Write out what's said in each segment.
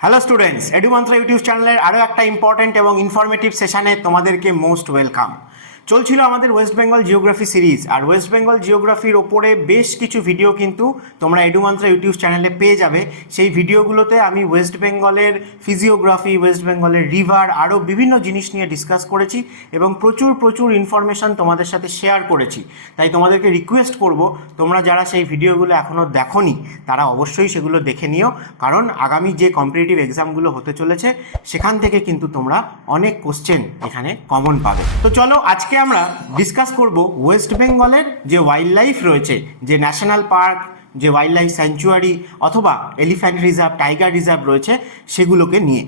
Hello students, এডুমান্ত্রা YouTube চ্যানেলের আরও একটা ইম্পর্ট্যান্ট এবং ইনফরমেটিভ সেশনে তোমাদেরকে মোস্ট ওয়েলকাম। চলছিল আমাদের ওয়েস্ট বেঙ্গল জিওগ্রাফি সিরিজ, আর ওয়েস্ট বেঙ্গল জিওগ্রাফির ওপরে বেশ কিছু ভিডিও কিন্তু তোমরা এডুমান্ত্রা ইউটিউব চ্যানেলে পেয়ে যাবে। সেই ভিডিওগুলোতে আমি ওয়েস্ট বেঙ্গলের ফিজিওগ্রাফি, ওয়েস্ট বেঙ্গলের রিভার, আরও বিভিন্ন জিনিস নিয়ে ডিসকাস করেছি এবং প্রচুর ইনফরমেশান তোমাদের সাথে শেয়ার করেছি। তাই তোমাদেরকে রিকোয়েস্ট করব, তোমরা যারা সেই ভিডিওগুলো এখনও দেখোনি তারা অবশ্যই সেগুলো দেখে নিও, কারণ আগামী যে কম্পিটিটিভ এক্সামগুলো হতে চলেছে সেখান থেকে কিন্তু তোমরা অনেক কোশ্চেন এখানে কমন পাবে। তো চলো আজকে আমরা ডিসকাস করব ওয়েস্ট বেঙ্গলের যে ওয়াইল্ড লাইফ রয়েছে, যে ন্যাশনাল পার্ক, যে ওয়াইল্ড লাইফ স্যাংচুয়ারি অথবা এলিফ্যান্ট রিজার্ভ, টাইগার রিজার্ভ রয়েছে সেগুলোকে নিয়ে।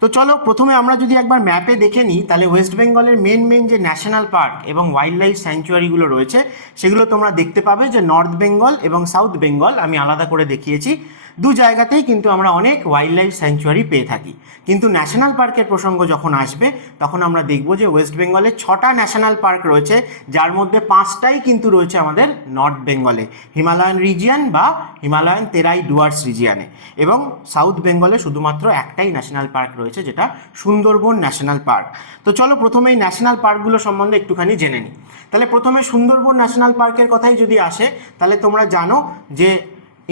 তো চলো প্রথমে আমরা যদি একবার ম্যাপে দেখে নিই, তাহলে ওয়েস্ট বেঙ্গলের মেন যে ন্যাশনাল পার্ক এবং ওয়াইল্ড লাইফ স্যাংচুয়ারিগুলো রয়েছে সেগুলো তোমরা দেখতে পাবে যে নর্থ বেঙ্গল এবং সাউথ বেঙ্গল আমি আলাদা করে দেখিয়েছি। দু জায়গাতেই কিন্তু আমরা অনেক ওয়াইল্ড লাইফ স্যাংচুয়ারি পেয়ে থাকি। কিন্তু ন্যাশনাল পার্কের প্রসঙ্গ যখন আসবে তখন আমরা দেখব যে ওয়েস্ট বেঙ্গলে 6টা ন্যাশনাল পার্ক রয়েছে, যার মধ্যে 5টাই কিন্তু রয়েছে আমাদের নর্থ বেঙ্গলে, হিমালয়ান রিজিয়ান বা হিমালয়ান তেরাই ডুয়ার্স রিজিয়ানে, এবং সাউথ বেঙ্গলে শুধুমাত্র একটাই ন্যাশনাল পার্ক রয়েছে, যেটা সুন্দরবন ন্যাশনাল পার্ক। তো চলো প্রথমে এই ন্যাশনাল পার্কগুলো সম্বন্ধে একটুখানি জেনে নিই। তাহলে প্রথমে সুন্দরবন ন্যাশনাল পার্কের কথাই যদি আসে, তাহলে তোমরা জানো যে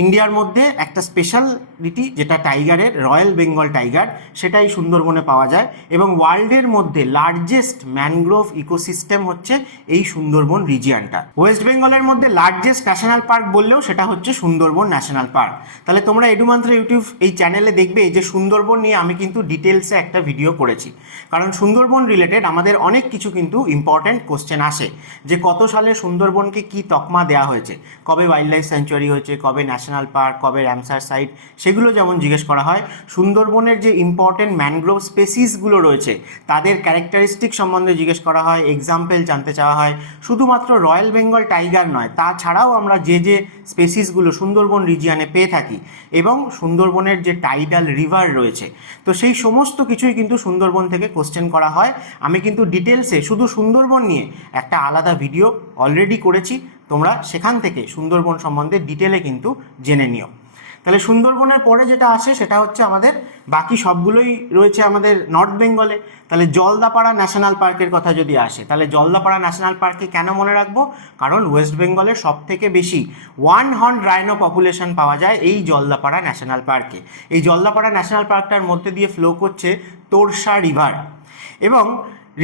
ইন্ডিয়ার মধ্যে একটা স্পেশালিটি যেটা টাইগারের, রয়্যাল বেঙ্গল টাইগার, সেটাই সুন্দরবনে পাওয়া যায়, এবং ওয়ার্ল্ডের মধ্যে লার্জেস্ট ম্যানগ্রোভ ইকোসিস্টেম হচ্ছে এই সুন্দরবন রিজিয়ানটা। ওয়েস্ট বেঙ্গলের মধ্যে লার্জেস্ট ন্যাশনাল পার্ক বললেও সেটা হচ্ছে সুন্দরবন ন্যাশনাল পার্ক। তাহলে তোমরা এডুমান্ত্রা ইউটিউব এই চ্যানেলে দেখবে যে সুন্দরবন নিয়ে আমি কিন্তু ডিটেলসে একটা ভিডিও করেছি, কারণ সুন্দরবন রিলেটেড আমাদের অনেক কিছু কিন্তু ইম্পর্ট্যান্ট কোশ্চেন আসে, যে কত সালে সুন্দরবনকে কি তকমা দেওয়া হয়েছে, কবে ওয়াইল্ড লাইফ স্যাংচুয়ারি হয়েছে, কবে ন্যাশনাল পার্ক, কবে রামসার সাইট, সেগুলো যেমন জিজ্ঞেস করা হয়। সুন্দরবনের যে ইম্পর্টেন্ট ম্যানগ্রোভ স্পেসিসগুলো রয়েছে তাদের ক্যারেক্টারিস্টিক সম্বন্ধে জিজ্ঞেস করা হয়, এক্সাম্পল জানতে চাওয়া হয়। শুধুমাত্র রয়্যাল বেঙ্গল টাইগার নয়, তাছাড়াও আমরা যে স্পেসিসগুলো সুন্দরবন রিজিয়ানে পেয়ে থাকি এবং সুন্দরবনের যে টাইডাল রিভার রয়েছে, তো সেই সমস্ত কিছুই কিন্তু সুন্দরবন থেকে কোশ্চেন করা হয়। আমি কিন্তু ডিটেলসে শুধু সুন্দরবন নিয়ে একটা আলাদা ভিডিও অলরেডি করেছি, তোমরা সেখান থেকে সুন্দরবন সম্বন্ধে ডিটেলে কিন্তু জেনে নিও। তাহলে সুন্দরবনের পরে যেটা আসে সেটা হচ্ছে আমাদের বাকি সবগুলোই রয়েছে আমাদের নর্থ বেঙ্গলে। তাহলে জলদাপাড়া ন্যাশনাল পার্কের কথা যদি আসে, তাহলে জলদাপাড়া ন্যাশনাল পার্কে কেন মনে রাখবো? কারণ ওয়েস্ট বেঙ্গলের সব থেকে বেশি ওয়ান হর্ন রাইনো পপুলেশন পাওয়া যায় এই জলদাপাড়া ন্যাশনাল পার্কে। এই জলদাপাড়া ন্যাশনাল পার্কটার মধ্যে দিয়ে ফ্লো করছে তোরসা রিভার, এবং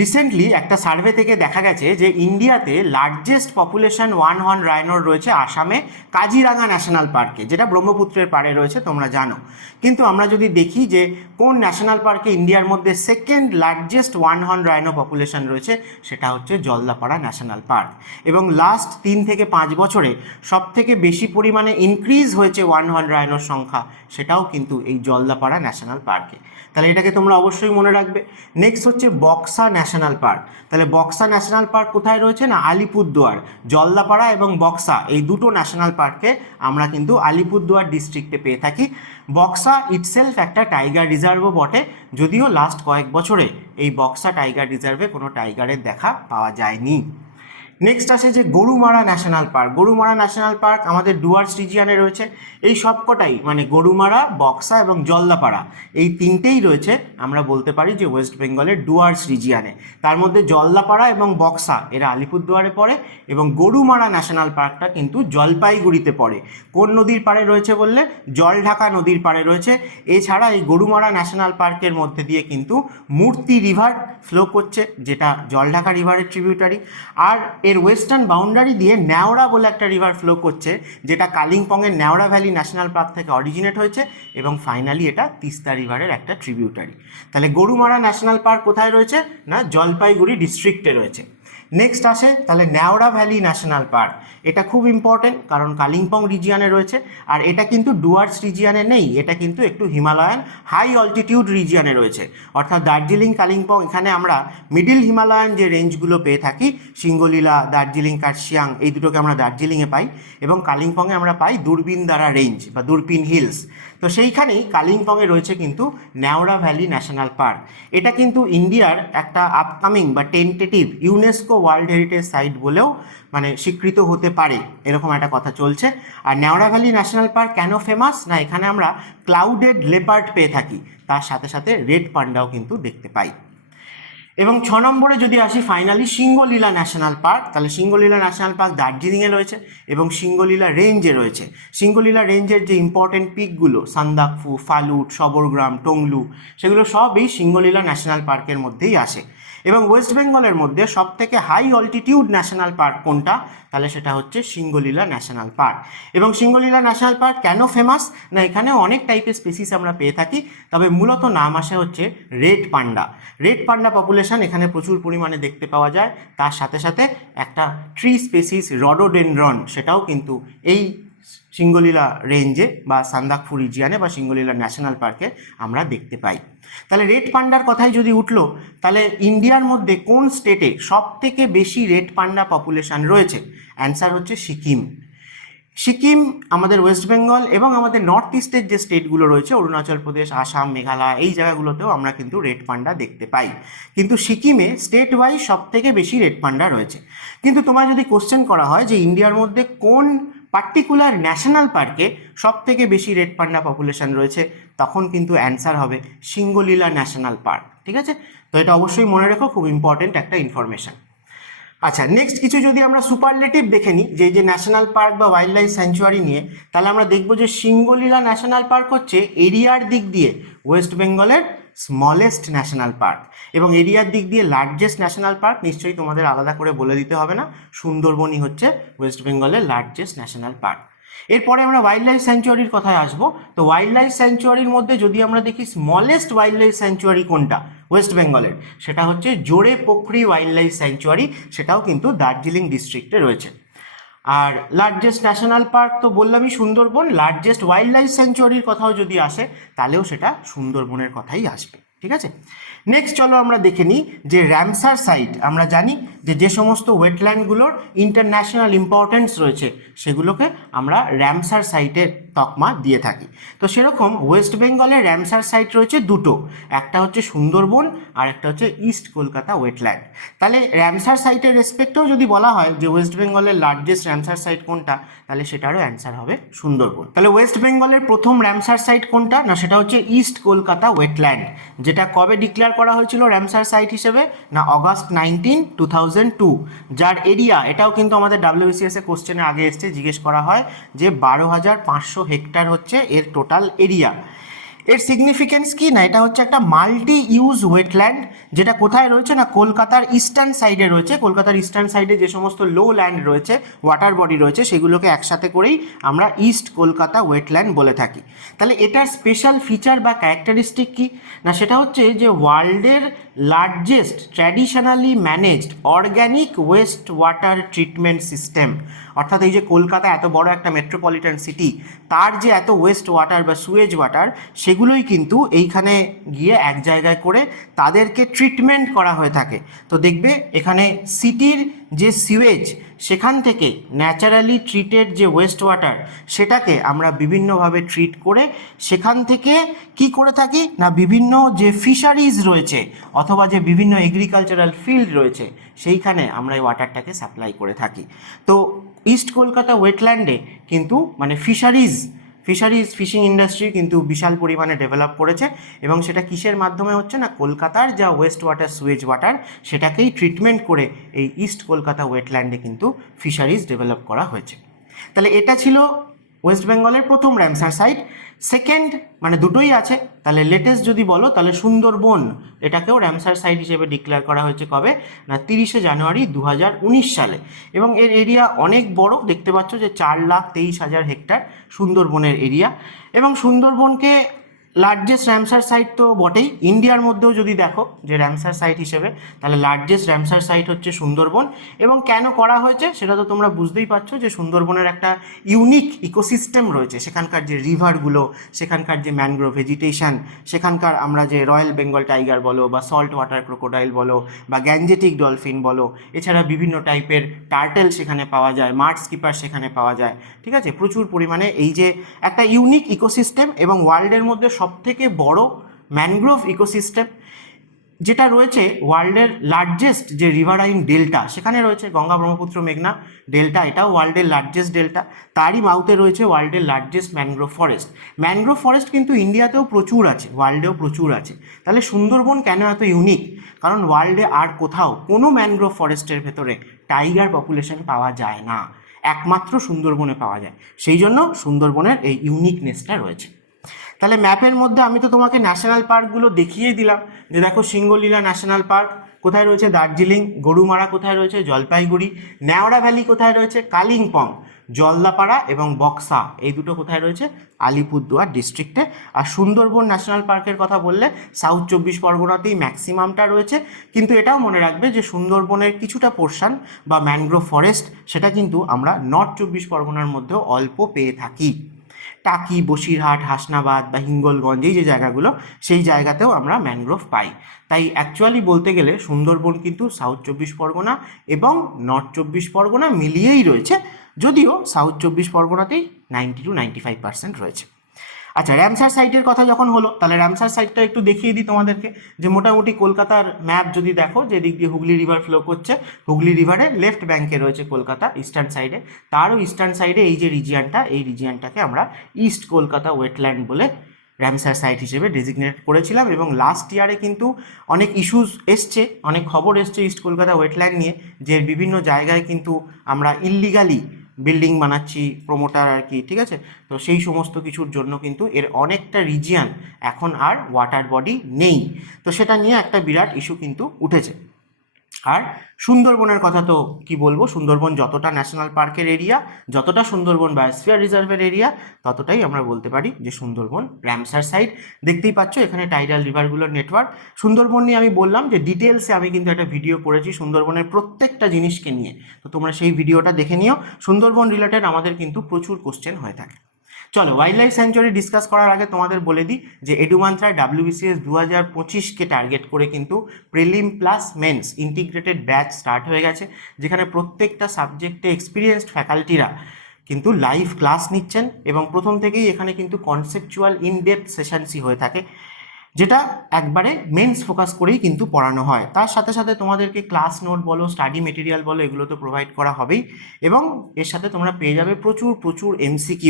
রিসেন্টলি একটা সার্ভে থেকে দেখা গেছে যে ইন্ডিয়াতে লার্জেস্ট পপুলেশন ওয়ান হর্ন রাইনোর রয়েছে আসামে কাজিরাঙা ন্যাশনাল পার্কে, যেটা ব্রহ্মপুত্রের পাড়ে রয়েছে তোমরা জানো। কিন্তু আমরা যদি দেখি যে কোন ন্যাশনাল পার্কে ইন্ডিয়ার মধ্যে second largest one horn rhino population রয়েছে, সেটা হচ্ছে জলদাপাড়া ন্যাশনাল পার্ক। এবং লাস্ট 3 থেকে 5 বছরে সব থেকে বেশি পরিমাণে ইনক্রিজ হয়েছে ওয়ান হর্ন রাইনোর সংখ্যা, সেটাও কিন্তু এই জলদাপাড়া ন্যাশনাল পার্কে। তাহলে এটাকে তোমরা অবশ্যই মনে রাখবে। নেক্সট হচ্ছে বক্সা ন্যাশনাল পার্ক। তাহলে বক্সা ন্যাশনাল পার্ক কোথায় রয়েছে না, আলিপুরদুয়ার। জলদাপাড়া এবং বক্সা এই দুটো ন্যাশনাল পার্কে আমরা কিন্তু আলিপুরদুয়ার ডিস্ট্রিক্টে পেয়ে থাকি। বক্সা ইটসেলফ একটা টাইগার রিজার্ভও বটে, যদিও লাস্ট কয়েক বছরে এই বক্সা টাইগার রিজার্ভে কোনো টাইগারের দেখা পাওয়া যায়নি। নেক্সট আসে যে Gorumara national park. Gorumara national park আমাদের ডুয়ার্স রিজিয়ানে রয়েছে। এই সবকটাই মানে গরুমারা, বক্সা এবং জলদাপাড়া এই তিনটেই রয়েছে আমরা বলতে পারি যে ওয়েস্ট বেঙ্গলের ডুয়ার্স রিজিয়ানে। তার মধ্যে জলদাপাড়া এবং বক্সা এরা আলিপুরদুয়ারে পড়ে, এবং গরুমারা ন্যাশনাল পার্কটা কিন্তু জলপাইগুড়িতে পড়ে। কোন নদীর পাড়ে রয়েছে বললে, জলঢাকা নদীর পাড়ে রয়েছে। এছাড়া এই গরুমারা ন্যাশনাল পার্কের মধ্যে দিয়ে কিন্তু মূর্তি রিভার ফ্লো করছে, যেটা জলঢাকা রিভারের ট্রিবিউটারি। আর এর ওয়েস্টার্ন বাউন্ডারি দিয়ে ন্যাওড়া বলে একটা রিভার ফ্লো করছে, যেটা কালিম্পংয়ের ন্যাওড়া ভ্যালি ন্যাশনাল পার্ক থেকে অরিজিনেট হয়েছে, এবং ফাইনালি এটা তিস্তা রিভারের একটা ট্রিবিউটারি। তাহলে গরুমারা ন্যাশনাল পার্ক কোথায় রয়েছে না, জলপাইগুড়ি ডিস্ট্রিক্টে রয়েছে। নেক্সট আসে তাহলে ন্যাওড়া ভ্যালি ন্যাশনাল পার্ক। এটা খুব ইম্পর্টেন্ট, কারণ কালিম্পং রিজিয়ানে রয়েছে, আর এটা কিন্তু ডুয়ার্স রিজিয়ানে নেই, এটা কিন্তু একটু হিমালয়ান হাই অল্টিটিউড রিজিয়ানে রয়েছে। অর্থাৎ দার্জিলিং, কালিম্পং, এখানে আমরা মিডিল হিমালয়ান যে রেঞ্জগুলো পেয়ে থাকি, সিঙ্গলীলা, দার্জিলিং, কার্শিয়াং, এই দুটোকে আমরা দার্জিলিংয়ে পাই, এবং কালিম্পংয়ে আমরা পাই দূরবীন দ্বারা রেঞ্জ বা দূরবীন হিলস। তো সেইখানেই কালিম্পংয়ে রয়েছে কিন্তু ন্যাওড়া ভ্যালি ন্যাশনাল পার্ক। এটা কিন্তু ইন্ডিয়ার একটা আপকামিং বা tentative UNESCO UNESCO world heritage site বলেও মানে স্বীকৃত হতে পারে, এরকম একটা কথা চলছে। আর নেওড়া ভ্যালি ন্যাশনাল পার্ক কেন ফেমাস, না এখানে আমরা ক্লাউডেড লেপার্ড পেয়ে থাকি, তার সাথে সাথে রেড পান্ডাও কিন্তু দেখতে পাই। এবং 6 নম্বরে যদি আসি ফাইনালি সিঙ্গলীলা ন্যাশনাল পার্ক, তাহলে সিঙ্গলীলা ন্যাশনাল পার্ক দার্জিলিংয়ে রয়েছে এবং সিঙ্গলীলা রেঞ্জে রয়েছে। সিঙ্গলীলা রেঞ্জের যে ইম্পর্টেন্ট পিকগুলো সান্দাকফু, ফালুট, সবরগ্রাম, টংলু, সেগুলো সবই সিঙ্গলীলা ন্যাশনাল পার্কের মধ্যেই আসে। এবং ওয়েস্ট বেঙ্গলের মধ্যে সবথেকে হাই অল্টিটিউড ন্যাশনাল পার্ক কোনটা, তাহলে সেটা হচ্ছে সিঙ্গলীলা ন্যাশনাল পার্ক। এবং সিঙ্গলীলা ন্যাশনাল পার্ক কেন ফেমাস, না এখানে অনেক টাইপের স্পেসিস আমরা পেয়ে থাকি, তবে মূলত নাম আসে হচ্ছে red panda. Red panda population এখানে প্রচুর পরিমাণে দেখতে পাওয়া যায়, তার সাথে সাথে একটা ট্রি স্পেসিস রডোডেনড্রন, সেটাও কিন্তু এই সিঙ্গলীলা রেঞ্জে বা সান্দাকফু রিজিয়ানে বা সিঙ্গলীলা ন্যাশনাল পার্কে আমরা দেখতে পাই। তাহলে রেড পান্ডার কথাই যদি উঠলো, তাহলে ইন্ডিয়ার মধ্যে কোন স্টেটে সব থেকে বেশি রেড পান্ডা পপুলেশন রয়েছে, অ্যান্সার হচ্ছে সিকিম। সিকিম আমাদের ওয়েস্ট বেঙ্গল এবং আমাদের নর্থ ইস্টের যে স্টেটগুলো রয়েছে অরুণাচল প্রদেশ, আসাম, মেঘালয়, এই জায়গাগুলোতেও আমরা কিন্তু রেড পান্ডা দেখতে পাই, কিন্তু সিকিমে স্টেট ওয়াইজ সব থেকে বেশি রেড পান্ডা রয়েছে। কিন্তু তোমার যদি কোশ্চেন করা হয় যে ইন্ডিয়ার মধ্যে কোন পার্টিকুলার ন্যাশনাল পার্কে সব থেকে বেশি রেড পান্ডা পপুলেশন রয়েছে, তখন কিন্তু অ্যান্সার হবে সিঙ্গলীলা ন্যাশনাল পার্ক। ঠিক আছে, তো এটা অবশ্যই মনে রেখো, খুব ইম্পর্টেন্ট একটা ইনফরমেশন। আচ্ছা, নেক্সট কিছু যদি আমরা সুপারলেটিভ দেখে নিই যে ন্যাশনাল পার্ক বা ওয়াইল্ড লাইফ স্যাঞ্চুয়ারি নিয়ে, তাহলে আমরা দেখব যে সিঙ্গলীলা ন্যাশনাল পার্ক হচ্ছে এরিয়ার দিক দিয়ে ওয়েস্ট বেঙ্গলের স্মলেস্ট ন্যাশনাল পার্ক এবং এরিয়ার দিক দিয়ে লার্জেস্ট ন্যাশনাল পার্ক। নিশ্চয়ই তোমাদের আলাদা করে বলে দিতে হবে না, সুন্দরবনই হচ্ছে ওয়েস্ট বেঙ্গলের লার্জেস্ট ন্যাশনাল পার্ক। এরপরে আমরা ওয়াইল্ড লাইফ স্যাঞ্চুয়ারির কথায় আসবো। তো ওয়াইল্ড লাইফ স্যাঞ্চুয়ারির মধ্যে যদি আমরা দেখি স্মলেস্ট ওয়াইল্ড লাইফ স্যাঞ্চুয়ারি কোনটা ওয়েস্ট বেঙ্গলের, সেটা হচ্ছে জোরে পোখরি ওয়াইল্ড লাইফ স্যাঞ্চুয়ারি, সেটাও কিন্তু দার্জিলিং ডিস্ট্রিক্টে রয়েছে। আর লার্জেস্ট ন্যাশনাল পার্ক তো বললামই সুন্দরবন, লার্জেস্ট ওয়াইল্ড লাইফ স্যাঞ্চুয়ারির কথাও যদি আসে তাহলেও সেটা সুন্দরবনের কথাই আসবে। ঠিক আছে, নেক্সট চলো আমরা দেখে নিই যে রামসার সাইট। আমরা জানি যে সমস্ত ওয়েটল্যান্ডগুলোর ইন্টারন্যাশনাল ইম্পর্টেন্স রয়েছে সেগুলোকে আমরা রামসার সাইটের তকমা দিয়ে থাকি। তো সেরকম ওয়েস্ট বেঙ্গলের রামসার সাইট রয়েছে দুটো, একটা হচ্ছে সুন্দরবন আর একটা হচ্ছে ইস্ট কলকাতা ওয়েটল্যান্ড। তাহলে রামসার সাইটের রেসপেক্টেও যদি বলা হয় যে ওয়েস্ট বেঙ্গলের লার্জেস্ট রামসার সাইট কোনটা, তাহলে সেটারও অ্যান্সার হবে সুন্দরবন। তাহলে ওয়েস্ট বেঙ্গলের প্রথম রামসার সাইট কোনটা, না সেটা হচ্ছে ইস্ট কলকাতা ওয়েটল্যান্ড, যেটা কবে ডিক্লেয়ার করা হয়েছিল রামসার সাইট হিসেবে, না অগাস্ট 19, 2002, যার এরিয়া, এটাও কিন্তু আমাদের WBCS কোশ্চেনে আগে এসছে, জিজ্ঞেস করা হয় যে 12,500 হেক্টর হচ্ছে এর টোটাল এরিয়া। এর সিগনিফিকেন্স কি, না এটা হচ্ছে একটা মাল্টি ইউজ ওয়েটল্যান্ড, যেটা কোথায় রয়েছে, না কলকাতার ইস্টার্ন সাইডে রয়েছে। কলকাতার ইস্টার্ন সাইডে যে সমস্ত লো ল্যান্ড রয়েছে, ওয়াটার বডি রয়েছে, সেগুলোকে একসাথে করেই আমরা ইস্ট কলকাতা ওয়েটল্যান্ড বলে থাকি। তাহলে এটার স্পেশাল ফিচার বা ক্যারেক্টারিস্টিক কি, না সেটা হচ্ছে যে ওয়ার্ল্ডের largest traditionally managed organic West water treatment system. অর্থাৎ এই যে কলকাতা এত বড় একটা মেট্রোপলিটন সিটি, তার যে এত ওয়েস্ট ওয়াটার বা সুয়েজ ওয়াটার, সেগুলোই কিন্তু এইখানে গিয়ে এক জায়গায় করে তাদেরকে ট্রিটমেন্ট করা হয়ে থাকে। তো দেখবে এখানে সিটির যে সিওয়েজ, সেখান থেকে ন্যাচারালি ট্রিটেড যে ওয়েস্ট ওয়াটার, সেটাকে আমরা বিভিন্নভাবে ট্রিট করে সেখান থেকে কি করে থাকি, না বিভিন্ন যে ফিশারিজ রয়েছে অথবা যে বিভিন্ন এগ্রিকালচারাল ফিল্ড রয়েছে, সেইখানে আমরা এই ওয়াটারটাকে সাপ্লাই করে থাকি। তো ইস্ট কলকাতা ওয়েটল্যান্ডে কিন্তু মানে ফিশিং ইন্ডাস্ট্রি কিন্তু বিশাল পরিমাণে ডেভেলপ করেছে এবং সেটা কিসের মাধ্যমে হচ্ছে, না কলকাতার যা ওয়েস্ট ওয়াটার সুয়েজ ওয়াটার, সেটাকেই ট্রিটমেন্ট করে এই ইস্ট কলকাতা ওয়েটল্যান্ডে কিন্তু ফিশারিজ ডেভেলপ করা হয়েছে। তাহলে এটা ছিল ওয়েস্ট বেঙ্গলের প্রথম রামসার সাইট। সেকেন্ড মানে দুটোই আছে, তাহলে লেটেস্ট যদি বলো তাহলে সুন্দরবন, এটাকেও রামসার সাইট হিসেবে ডিক্লেয়ার করা হয়েছে কবে, না 30শে জানুয়ারি 2019 সালে। এবং এর এরিয়া অনেক বড়, দেখতে পাচ্ছ যে 4,23,000 হেক্টর সুন্দরবনের এরিয়া। এবং সুন্দরবনকে লার্জেস্ট রামসার সাইট তো বটেই, ইন্ডিয়ার মধ্যেও যদি দেখো যে রামসার সাইট হিসেবে, তাহলে লার্জেস্ট রামসার সাইট হচ্ছে সুন্দরবন। এবং কেন করা হয়েছে সেটা তো তোমরা বুঝতেই পারছো, যে সুন্দরবনের একটা ইউনিক ইকোসিস্টেম রয়েছে, সেখানকার যে রিভারগুলো, সেখানকার যে ম্যানগ্রোভ ভেজিটেশন, সেখানকার আমরা যে রয়্যাল বেঙ্গল টাইগার বলো বা সল্ট ওয়াটার ক্রোকোডাইল বলো বা গ্যাঞ্জেটিক ডলফিন বলো, এছাড়া বিভিন্ন টাইপের টার্টেল সেখানে পাওয়া যায়, মার্ট স্কিপার সেখানে পাওয়া যায়। ঠিক আছে, প্রচুর পরিমাণে এই যে একটা ইউনিক ইকোসিস্টেম এবং ওয়ার্ল্ডের মধ্যে সবথেকে বড় ম্যানগ্রোভ ইকোসিস্টেম, যেটা রয়েছে ওয়ার্ল্ডের লার্জেস্ট যে রিভারাইন ডেল্টা, সেখানে রয়েছে গঙ্গা ব্রহ্মপুত্র মেঘনা ডেল্টা, এটাও ওয়ার্ল্ডের লার্জেস্ট ডেল্টা। তারই মাউথে রয়েছে ওয়ার্ল্ডের largest mangrove forest. Mangrove forest কিন্তু ইন্ডিয়াতেও প্রচুর আছে, ওয়ার্ল্ডেও প্রচুর আছে। তাহলে সুন্দরবন কেন এত ইউনিক? কারণ ওয়ার্ল্ডে আর কোথাও কোনো ম্যানগ্রোভ ফরেস্টের ভেতরে টাইগার পপুলেশন পাওয়া যায় না, একমাত্র সুন্দরবনে পাওয়া যায়। সেই জন্য সুন্দরবনের এই ইউনিকনেসটা রয়েছে। তাহলে ম্যাপের মধ্যে আমি তো তোমাকে ন্যাশনাল পার্কগুলো দেখিয়েই দিলাম, যে দেখো সিঙ্গলীলা ন্যাশনাল পার্ক কোথায় রয়েছে, দার্জিলিং। গরুমারা কোথায় রয়েছে, জলপাইগুড়ি। ন্যাওড়া ভ্যালি কোথায় রয়েছে, কালিম্পং। জলদাপাড়া এবং বক্সা, এই দুটো কোথায় রয়েছে, আলিপুরদুয়ার ডিস্ট্রিক্টে। আর সুন্দরবন ন্যাশনাল পার্কের কথা বললে সাউথ 24 পরগনাতেই ম্যাক্সিমামটা রয়েছে। কিন্তু এটাও মনে রাখবে যে সুন্দরবনের কিছুটা পোর্শন বা ম্যানগ্রোভ ফরেস্ট, সেটা কিন্তু আমরা নর্থ 24 পরগনার মধ্যেও অল্প পেয়ে থাকি। টাকি, বসিরহাট, হাসনাবাদ বা হিঙ্গলগঞ্জ, এই যে জায়গাগুলো, সেই জায়গাতেও আমরা ম্যানগ্রোভ পাই। তাই অ্যাকচুয়ালি বলতে গেলে সুন্দরবন কিন্তু সাউথ 24 পরগনা এবং নর্থ 24 পরগনা মিলিয়েই রয়েছে, যদিও সাউথ 24 পরগনাতেই 90 to 95% রয়েছে। আচ্ছা, র্যামসার সাইটের কথা যখন হলো, তাহলে র্যামসার সাইটটা একটু দেখিয়ে দিই তোমাদেরকে। যে মোটামুটি কলকাতার ম্যাপ যদি দেখো, যে দিক দিয়ে হুগলি রিভার ফ্লো করছে, হুগলি রিভারের লেফট ব্যাঙ্কে রয়েছে কলকাতা ইস্টার্ন সাইডে। তারও ইস্টার্ন সাইডে এই যে রিজিয়ানটা, এই রিজিয়ানটাকে আমরা ইস্ট কলকাতা ওয়েটল্যান্ড বলে র্যামসার সাইট হিসেবে ডেজিগনেট করেছিলাম। এবং লাস্ট ইয়ারে কিন্তু অনেক ইস্যুস এসছে, অনেক খবর এসছে ইস্ট কলকাতা ওয়েটল্যান্ড নিয়ে, যে বিভিন্ন জায়গায় কিন্তু আমরা ইললিগালি বিল্ডিং বানাচ্ছি, প্রমোটার আর কি, ঠিক আছে। তো সেই সমস্ত কিছুর জন্য কিন্তু এর অনেকটা রিজিয়ান এখন আর ওয়াটার বডি নেই। তো সেটা নিয়ে একটা বিরাট ইস্যু কিন্তু উঠেছে। আর সুন্দরবনের কথা তো কি বলবো, সুন্দরবন যতটা ন্যাশনাল পার্কের এরিয়া, যতটা সুন্দরবন বায়োস্ফিয়ার রিজার্ভের এরিয়া, ততটাই আমরা বলতে পারি যে সুন্দরবন র্যামসার সাইট। দেখতেই পাচ্ছ এখানে টাইডাল রিভারগুলোর নেটওয়ার্ক। সুন্দরবন নিয়ে আমি বললাম যে ডিটেলসে আমি কিন্তু একটা ভিডিও করেছি সুন্দরবনের প্রত্যেকটা জিনিসকে নিয়ে, তো তোমরা সেই ভিডিওটা দেখে নিও। সুন্দরবন রিলেটেড আমাদের কিন্তু প্রচুর কোশ্চেন হয়ে থাকে। চলো, ওয়াইল্ড লাইফ স্যাঞ্চুয়ারি ডিসকাস করার আগে তোমাদের বলে দিই যে এডুমান্ত্রা WBCS 2025কে টার্গেট করে কিন্তু prelim plus men's integrated batch start হয়ে গেছে, যেখানে প্রত্যেকটা সাবজেক্টে এক্সপিরিয়েন্সড ফ্যাকাল্টিরা কিন্তু লাইভ ক্লাস নিচ্ছেন। এবং প্রথম থেকেই এখানে কিন্তু কনসেপচুয়াল ইনডেপথ সেশনসই হয়ে থাকে, যেটা একবারে মেন্স ফোকাস করেই কিন্তু পড়ানো হয়। তার সাথে সাথে তোমাদেরকে ক্লাস নোট বলো, স্টাডি মেটেরিয়াল বলো, এগুলো তো প্রোভাইড করা হবেই। এবং এর সাথে তোমরা পেয়ে যাবে প্রচুর প্রচুর MCQ।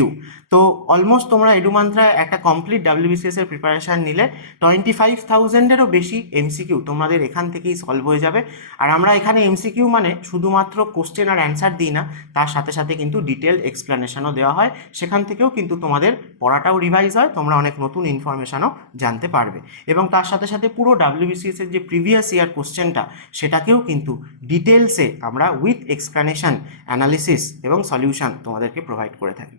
তো অলমোস্ট তোমরা এডুমান্ত্রা একটা কমপ্লিট WBCS এর প্রিপারেশান নিলে 25,000-এরও বেশি MCQ তোমাদের এখান থেকেই সলভ হয়ে যাবে। আর আমরা এখানে MCQ মানে শুধুমাত্র কোশ্চেন আর অ্যান্সার দিই না, তার সাথে সাথে কিন্তু ডিটেল এক্সপ্লেনেশনও দেওয়া হয়। সেখান থেকেও কিন্তু তোমাদের পড়াটাও রিভাইজ হয়, তোমরা অনেক নতুন ইনফরমেশনও জানতে পারবে। এবং তার সাথে সাথে পুরো WBCS এর যে প্রিভিয়াস ইয়ার কোশ্চেনটা, সেটাকেও কিন্তু ডিটেলসে আমরা উইথ এক্সপ্লেনেশন, অ্যানালিসিস এবং সলিউশন তোমাদেরকে প্রোভাইড করে থাকি।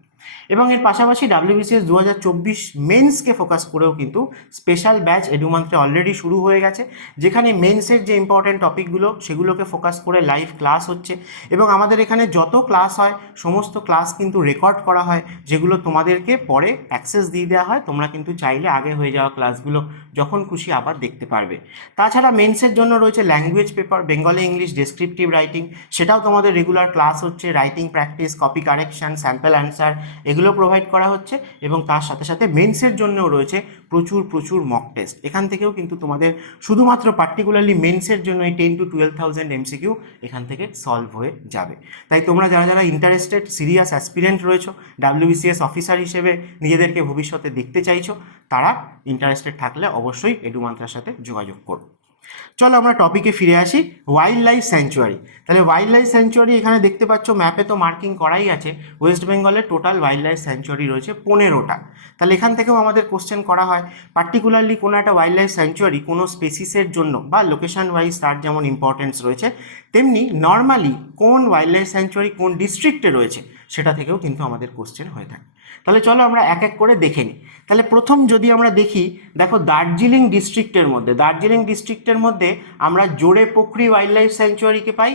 এবং এর পাশাপাশি WBCS 2024 মেন্সকে ফোকাস করেও কিন্তু স্পেশাল ব্যাচ এডুমান্থে অলরেডি শুরু হয়ে গেছে, যেখানে মেন্সের যে ইম্পর্টেন্ট টপিকগুলো সেগুলোকে ফোকাস করে লাইভ ক্লাস হচ্ছে। এবং আমাদের এখানে যত ক্লাস হয় সমস্ত ক্লাস কিন্তু রেকর্ড করা হয়, যেগুলো তোমাদেরকে পরে অ্যাক্সেস দিয়ে দেওয়া হয়। তোমরা কিন্তু চাইলে আগে হয়ে যাওয়া ক্লাসগুলো যখন খুশি আবার দেখতে পারবে। তাছাড়া মেন্সের জন্য রয়েছে language paper, Bengali, English, descriptive writing, সেটাও তোমাদের রেগুলার ক্লাস হচ্ছে। Writing practice, copy correction, sample answer, এগুলো প্রোভাইড করা হচ্ছে। এবং তার সাথে সাথে মেন্সের জন্যও রয়েছে প্রচুর প্রচুর মক টেস্ট। এখান থেকেও কিন্তু তোমাদের শুধুমাত্র পার্টিকুলারলি মেন্সের জন্য এই 10 to 12,000 MCQ এখান থেকে সলভ হয়ে যাবে। তাই তোমরা যারা যারা ইন্টারেস্টেড, সিরিয়াস অ্যাসপিরেন্ট রয়েছো, WBCS অফিসার হিসেবে নিজেদেরকে ভবিষ্যতে দেখতে চাইছো, তারা ইন্টারেস্টেড থাকলে অবশ্যই এডুমান্ত্রার সাথে যোগাযোগ করো। চলো আমরা টপিকে ফিরে আসি, ওয়াইল্ড লাইফ স্যাঞ্চুয়ারি। তাহলে ওয়াইল্ড লাইফ স্যাঞ্চুয়ারি এখানে দেখতে পাচ্ছ, ম্যাপে তো মার্কিং করাই আছে। ওয়েস্ট বেঙ্গলের টোটাল ওয়াইল্ড লাইফ স্যাঞ্চুয়ারি রয়েছে 15টা। তাহলে এখান থেকেও আমাদের কোশ্চেন করা হয়, পার্টিকুলারলি কোনো একটা ওয়াইল্ড লাইফ স্যাঞ্চুয়ারি কোনো স্পেসিসের জন্য বা লোকেশন ওয়াইজ তার যেমন ইম্পর্টেন্স রয়েছে, তেমনি নর্মালি কোন ওয়াইল্ড লাইফ স্যাঞ্চুয়ারি কোন ডিস্ট্রিক্টে রয়েছে সেটা থেকেও কিন্তু আমাদের কোশ্চেন হয়ে থাকে। তাহলে চলো আমরা এক এক করে দেখে নিই। তাহলে প্রথম যদি আমরা দেখি, দেখো দার্জিলিং ডিস্ট্রিক্টের মধ্যে আমরা জোরে পোখরি ওয়াইল্ড লাইফ স্যাঞ্চুয়ারিকে পাই,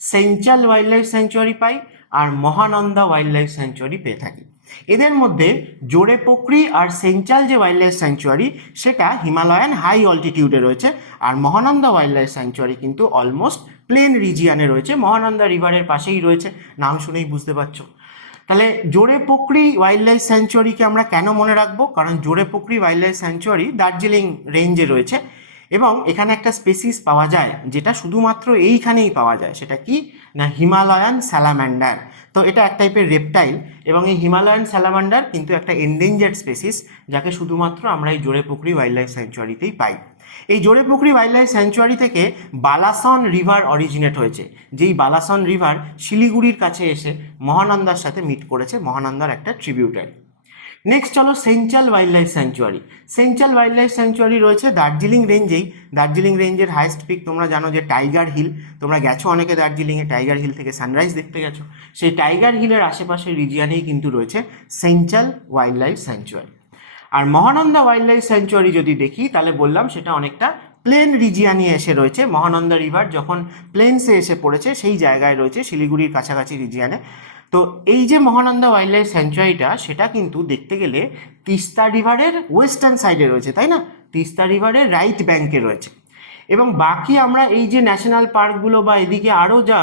সেঞ্চাল ওয়াইল্ড লাইফ স্যাঞ্চুয়ারি পাই, আর মহানন্দা ওয়াইল্ড লাইফ স্যাঞ্চুয়ারি পেয়ে থাকি। এদের মধ্যে জোরে পোখরি আর সেঞ্চাল যে ওয়াইল্ড লাইফ স্যাঞ্চুয়ারি, সেটা হিমালয়ান হাই অল্টিটিউডে রয়েছে। আর মহানন্দা ওয়াইল্ড লাইফ স্যাঞ্চুয়ারি কিন্তু অলমোস্ট প্লেন রিজিয়ানে রয়েছে, মহানন্দা রিভারের পাশেই রয়েছে, নাম শুনেই বুঝতে পারছো। তাহলে জোরে পোখরি ওয়াইল্ড লাইফ স্যাঞ্চুয়ারিকে আমরা কেন মনে রাখবো? কারণ জোরে Pokhri wild life sanctuary Darjeeling রেঞ্জে রয়েছে এবং এখানে একটা স্পেসিস পাওয়া যায় যেটা শুধুমাত্র এইখানেই পাওয়া যায়, সেটা কি না হিমালয়ান স্যালামান্ডার। তো এটা এক টাইপের রেপটাইল এবং এই হিমালয়ান স্যালামান্ডার কিন্তু একটা এন্ডেঞ্জার্ড স্পেসিস, যাকে শুধুমাত্র আমরা এই জোড়েপুকুরি ওয়াইল্ড লাইফ স্যাংচুয়ারিতেই পাই। এই জোড়েপুকুরি ওয়াইল্ড লাইফ স্যাংচুয়ারি থেকে বালাসন রিভার অরিজিনেট হয়েছে, যেই বালাসন রিভার শিলিগুড়ির কাছে এসে মহানন্দার সাথে মিট করেছে, মহানন্দার একটা ট্রিবিউটারি। নেক্সট চলো Senchal wildlife sanctuary. Senchal wildlife sanctuary রয়েছে দার্জিলিং রেঞ্জেই। দার্জিলিং রেঞ্জের হাইস্ট পিক তোমরা জানো যে টাইগার হিল। তোমরা গেছো অনেকে দার্জিলিংয়ে, টাইগার হিল থেকে সানরাইজ দেখতে গেছো। সেই টাইগার হিলের আশেপাশের রিজিয়ানেই কিন্তু রয়েছে সেঞ্চাল ওয়াইল্ড লাইফ স্যাংচুয়ারি। আর মহানন্দা ওয়াইল্ড লাইফ স্যাংচুয়ারি যদি দেখি তাহলে বললাম সেটা অনেকটা প্লেন রিজিয়ানে এসে রয়েছে। মহানন্দা রিভার যখন প্লেনসে এসে পড়েছে সেই জায়গায় রয়েছে, শিলিগুড়ির কাছাকাছি রিজিয়ানে। তো এই যে মহানন্দা ওয়াইল্ড লাইফ স্যাংচুয়ারিটা, সেটা কিন্তু দেখতে গেলে তিস্তা রিভারের ওয়েস্টার্ন সাইডে রয়েছে, তাই না? তিস্তা রিভারের রাইট ব্যাঙ্কে রয়েছে। এবং বাকি আমরা এই যে ন্যাশনাল পার্কগুলো বা এদিকে আরও যা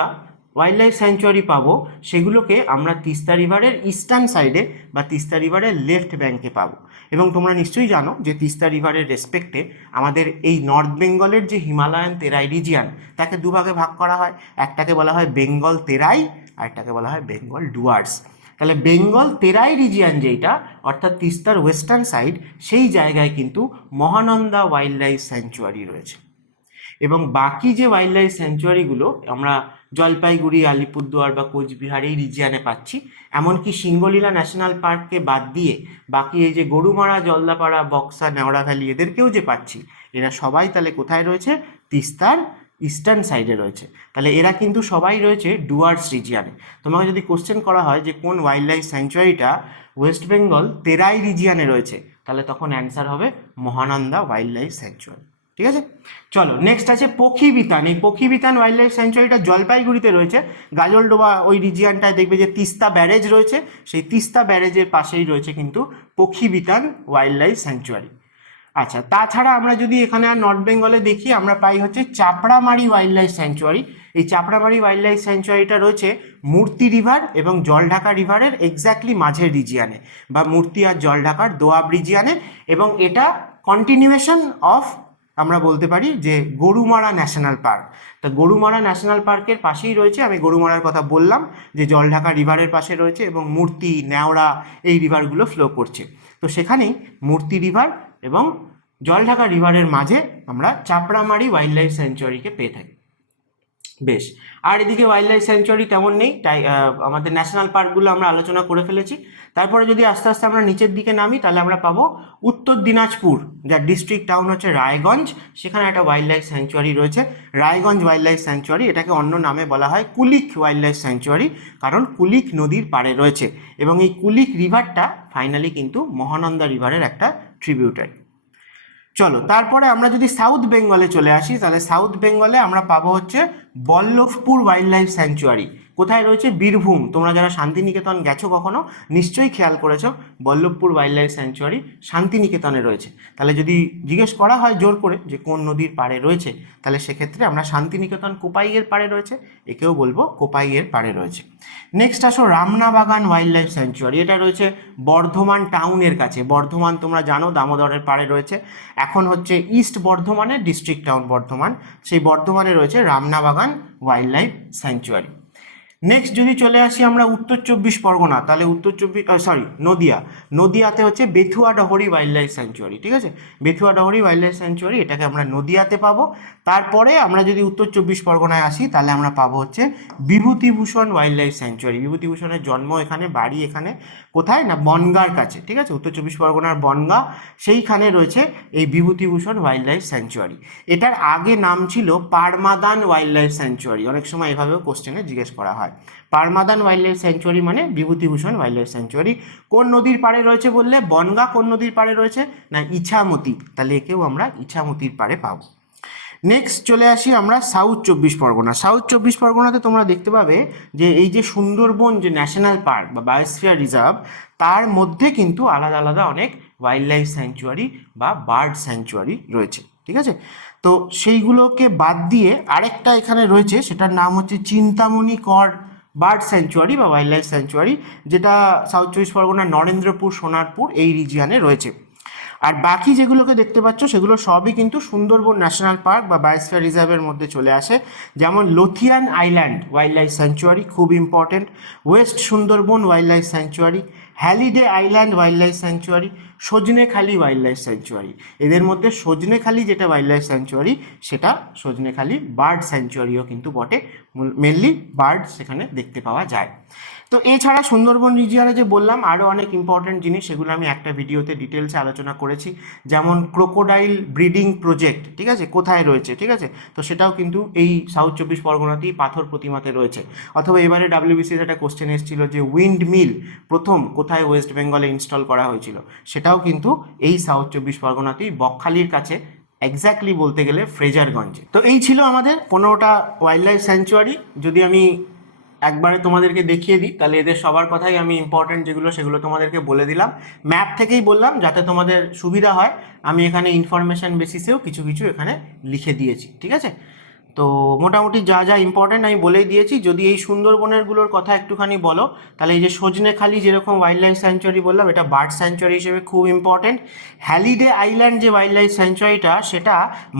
ওয়াইল্ড লাইফ স্যাংচুয়ারি পাবো, সেগুলোকে আমরা তিস্তা রিভারের ইস্টার্ন সাইডে বা তিস্তা রিভারের লেফট ব্যাঙ্কে পাবো। এবং তোমরা নিশ্চয়ই জানো যে তিস্তা রিভারের রেসপেক্টে আমাদের এই নর্থ বেঙ্গলের যে হিমালয়ান তেরাই রিজিয়ান, তাকে দুভাগে ভাগ করা হয়। একটাকে বলা হয় বেঙ্গল তেরাই, আরেকটাকে বলা হয় বেঙ্গল ডুয়ার্স। তাহলে বেঙ্গল তেরাই রিজিয়ান যেটা, অর্থাৎ তিস্তার ওয়েস্টার্ন সাইড, সেই জায়গায় কিন্তু মহানন্দা ওয়াইল্ড লাইফ স্যাংচুয়ারি রয়েছে। এবং বাকি যে ওয়াইল্ড লাইফ স্যাংচুয়ারিগুলো আমরা জলপাইগুড়ি, আলিপুরদুয়ার বা কোচবিহার এই রিজিয়ানে পাচ্ছি, এমনকি সিঙ্গলীলা ন্যাশনাল পার্ককে বাদ দিয়ে বাকি এই যে গরুমারা, জলদাপাড়া, বক্সা, নেওড়া ভ্যালি এদেরকেও যে পাচ্ছি, এরা সবাই তাহলে কোথায় রয়েছে? তিস্তার ইস্টার্ন সাইডে রয়েছে। তাহলে এরা কিন্তু সবাই রয়েছে ডুয়ার্স রিজিয়ানে। তোমাকে যদি কোশ্চেন করা হয় যে কোন ওয়াইল্ড লাইফ স্যাংচুয়ারিটা ওয়েস্ট বেঙ্গল তেরাই রিজিয়ানে রয়েছে, তাহলে তখন অ্যান্সার হবে মহানন্দা ওয়াইল্ড লাইফ স্যাংচুয়ারি। ঠিক আছে, চলো নেক্সট আছে পক্ষীবিতান। এই পক্ষীবিতান ওয়াইল্ড লাইফ স্যাংচুয়ারিটা জলপাইগুড়িতে রয়েছে। গাজলডোবা ওই রিজিয়ানটায় দেখবে যে তিস্তা ব্যারেজ রয়েছে, সেই তিস্তা ব্যারেজের পাশেই রয়েছে কিন্তু পক্ষীবিতান ওয়াইল্ড লাইফ স্যাংচুয়ারি। আচ্ছা, তাছাড়া আমরা যদি এখানে আর নর্থ বেঙ্গলে দেখি, আমরা পাই হচ্ছে চাপড়ামারি ওয়াইল্ড লাইফ স্যাংচুয়ারি। এই চাপড়ামারি ওয়াইল্ড লাইফ স্যাংচুয়ারিটা রয়েছে মূর্তি রিভার এবং জলঢাকা রিভারের এক্স্যাক্টলি মাঝের রিজিয়ানে, বা মূর্তি আর জলঢাকার দোয়াব রিজিয়ানে। এবং এটা কন্টিনিউয়েশন অফ, আমরা বলতে পারি যে গরুমারা ন্যাশনাল পার্ক। তা গরুমারা ন্যাশনাল পার্কের পাশেই রয়েছে, আমি গরুমারার কথা বললাম যে জলঢাকা রিভারের পাশে রয়েছে এবং মূর্তি, নেওড়া এই রিভারগুলো ফ্লো করছে। তো সেখানেই মূর্তি রিভার এবং জলঢাকা রিভারের মাঝে আমরা চাপড়ামারি ওয়াইল্ড লাইফ স্যাংচুয়ারিকে পেয়ে থাকি। বেশ, আর এদিকে ওয়াইল্ড লাইফ স্যাংচুয়ারি তেমন নেই, তাই আমাদের ন্যাশনাল পার্কগুলো আমরা আলোচনা করে ফেলেছি। তারপরে যদি আস্তে আস্তে আমরা নিচের দিকে নামি, তাহলে আমরা পাবো উত্তর দিনাজপুর, যার ডিস্ট্রিক্ট টাউন হচ্ছে রায়গঞ্জ। সেখানে একটা ওয়াইল্ড লাইফ স্যাংচুয়ারি রয়েছে, রায়গঞ্জ ওয়াইল্ড লাইফ স্যাংচুয়ারি। এটাকে অন্য নামে বলা হয় কুলিক ওয়াইল্ড লাইফ স্যাংচুয়ারি, কারণ কুলিক নদীর পাড়ে রয়েছে এবং এই কুলিক রিভারটা ফাইনালি কিন্তু মহানন্দা রিভারের একটা ট্রিবিউটারি। চলো তারপরে আমরা যদি সাউথ বেঙ্গলে চলে আসি, তাহলে সাউথ বেঙ্গলে আমরা পাবো হচ্ছে বল্লভপুর ওয়াইল্ড লাইফ স্যাংচুয়ারি। কোথায় রয়েছে? বীরভূম। তোমরা যারা শান্তিনিকেতন গেছো কখনো, নিশ্চয়ই খেয়াল করেছো বল্লভপুর ওয়াইল্ড লাইফ স্যাংচুয়ারি শান্তিনিকেতনে রয়েছে। তাহলে যদি জিজ্ঞেস করা হয় জোর করে যে কোন নদীর পাড়ে রয়েছে, তাহলে সেক্ষেত্রে আমরা শান্তিনিকেতন কোপাইয়ের পাড়ে রয়েছে, একেও বলবো কোপাইয়ের পাড়ে রয়েছে। নেক্সট আসো রামনাবাগান ওয়াইল্ড লাইফ স্যাংচুয়ারি। এটা রয়েছে বর্ধমান টাউনের কাছে। বর্ধমান তোমরা জানো দামোদরের পাড়ে রয়েছে, এখন হচ্ছে ইস্ট বর্ধমানের ডিস্ট্রিক্ট টাউন বর্ধমান, সেই বর্ধমানে রয়েছে রামনাবাগান ওয়াইল্ড লাইফ স্যাংচুয়ারি। নেক্সট যদি চলে আসি আমরা উত্তর চব্বিশ পরগনা, তাহলে নদিয়া। নদিয়াতে হচ্ছে Bethua Dahari wild life sanctuary. ঠিক আছে, Bethua Dahari wild life sanctuary, এটাকে আমরা নদিয়াতে পাবো। তারপরে আমরা যদি উত্তর চব্বিশ পরগনায় আসি, তাহলে আমরা পাবো হচ্ছে বিভূতিভূষণ ওয়াইল্ড লাইফ স্যাংচুয়ারি। বিভূতিভূষণের জন্ম এখানে, বাড়ি এখানে, কোথায় না বনগাঁর কাছে। ঠিক আছে, উত্তর চব্বিশ পরগনার বনগাঁ, সেইখানে রয়েছে এই বিভূতিভূষণ ওয়াইল্ড লাইফ স্যাংচুয়ারি। এটার আগে নাম ছিল পারমাদান ওয়াইল্ড লাইফ স্যাংচুয়ারি। অনেক সময় এভাবেও কোশ্চেনে জিজ্ঞেস করা হয়। পারমাদান ওয়াইল্ড লাইফ স্যাংচুয়ারি মানে বিভূতিভূষণ ওয়াইল্ড লাইফ স্যাংচুয়ারি। কোন নদীর পাড়ে রয়েছে বললে? বনগাঁ। কোন নদীর পাড়ে রয়েছে? না ইছামতি। তাহলে একেও আমরা ইছামতির পাড়ে পাবো। নেক্সট চলে আসি আমরা সাউথ চব্বিশ পরগনা। সাউথ চব্বিশ পরগনাতে তোমরা দেখতে পাবে যে এই যে সুন্দরবন যে ন্যাশনাল পার্ক বা বায়োস্ফিয়ার রিজার্ভ, তার মধ্যে কিন্তু আলাদা আলাদা অনেক ওয়াইল্ড লাইফ স্যাংচুয়ারি বা বার্ড স্যাংচুয়ারি রয়েছে। ঠিক আছে, তো সেইগুলোকে বাদ দিয়ে আরেকটা এখানে রয়েছে, সেটার নাম হচ্ছে চিন্তামণি কর বার্ড স্যাংচুয়ারি বা ওয়াইল্ড লাইফ স্যাংচুয়ারি, যেটা সাউথ চব্বিশ পরগনার নরেন্দ্রপুর, সোনারপুর এই রিজিয়ানে রয়েছে। আর বাকি যেগুলোকে দেখতে পাচ্ছ সেগুলো সবই কিন্তু সুন্দরবন ন্যাশনাল পার্ক বা বায়োস্ফিয়ার রিজার্ভের মধ্যে চলে আসে। যেমন Lothian island wildlife sanctuary, খুব important, west Sundarban wildlife sanctuary, Halliday island wildlife sanctuary, Sajnekhali wildlife sanctuary. এদের মধ্যে সজনেখালি যেটা ওয়াইল্ড লাইফ স্যাংচুয়ারি সেটা সজনেখালি বার্ড স্যাংচুয়ারিও কিন্তু বটে, মেনলি বার্ড সেখানে দেখতে পাওয়া যায়। তো এছাড়া সুন্দরবন রিজিয়নে যে বললাম আরও অনেক ইম্পর্টেন্ট জিনিস, সেগুলো আমি একটা ভিডিওতে ডিটেলসে আলোচনা করেছি। যেমন ক্রোকোডাইল ব্রিডিং প্রজেক্ট, ঠিক আছে, কোথায় রয়েছে, ঠিক আছে, তো সেটাও কিন্তু এই সাউথ চব্বিশ পরগনাতেই পাথর প্রতিমাতে রয়েছে। অথবা এবারে ডাব্লিউবিসির একটা কোশ্চেন এসেছিল যে উইন্ড মিল প্রথম কোথায় ওয়েস্ট বেঙ্গলে ইনস্টল করা হয়েছিল, সেটাও কিন্তু এই সাউথ চব্বিশ পরগনাতেই বকখালির কাছে, এক্স্যাক্টলি বলতে গেলে ফ্রেজারগঞ্জে। তো এই ছিল আমাদের 15টা ওয়াইল্ড লাইফ স্যাংচুয়ারি। যদি আমি একবারে তোমাদেরকে দেখিয়ে দিই তাহলে এদের সবার কথাই আমি ইম্পর্টেন্ট যেগুলো সেগুলো তোমাদেরকে বলে দিলাম, ম্যাপ থেকেই বললাম যাতে তোমাদের সুবিধা হয়। আমি এখানে ইনফরমেশান বেসিসেও কিছু কিছু এখানে লিখে দিয়েছি, ঠিক আছে। তো মোটামুটি যা যা ইম্পর্টেন্ট আমি বলেই দিয়েছি। যদি এই সুন্দরবনেরগুলোর কথা একটুখানি বলো তাহলে এই যে সজনেখালি যেরকম ওয়াইল্ড লাইফ স্যাংচুয়ারি বললাম, এটা বার্ড স্যাংচুয়ারি হিসেবে খুব ইম্পর্টেন্ট। হ্যালিডে আইল্যান্ড যে ওয়াইল্ড লাইফ স্যাংচুয়ারিটা সেটা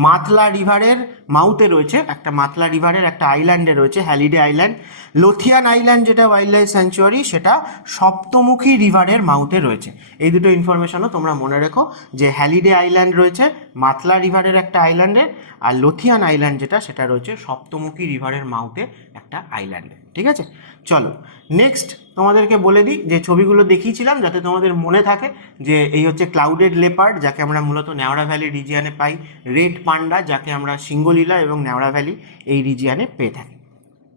মাতলা রিভারের মাউথে রয়েছে, একটা মাতলা রিভারের একটা আইল্যান্ডে রয়েছে হ্যালিডে আইল্যান্ড। লোথিয়ান আইল্যান্ড যেটা ওয়াইল্ড লাইফ স্যাংচুয়ারি সেটা সপ্তমুখী রিভারের মাউথে রয়েছে। এই দুটো ইনফরমেশনও তোমরা মনে রেখো যে হ্যালিডে আইল্যান্ড রয়েছে মাতলা রিভারের একটা আইল্যান্ডে, আর লোথিয়ান আইল্যান্ড যেটা সেটা রয়েছে সপ্তমুখী রিভারের মাউথে একটা আইল্যান্ডে, ঠিক আছে। চলো নেক্সট তোমাদেরকে বলে দিই যে ছবিগুলো দেখিয়েছিলাম যাতে তোমাদের মনে থাকে যে এই হচ্ছে ক্লাউডেড লেপার্ড যাকে আমরা মূলত নেওড়া ভ্যালি রিজিয়ানে পাই, রেড পান্ডা যাকে আমরা সিঙ্গলীলা এবং নেওড়া ভ্যালি এই রিজিয়ানে পেয়ে থাকি।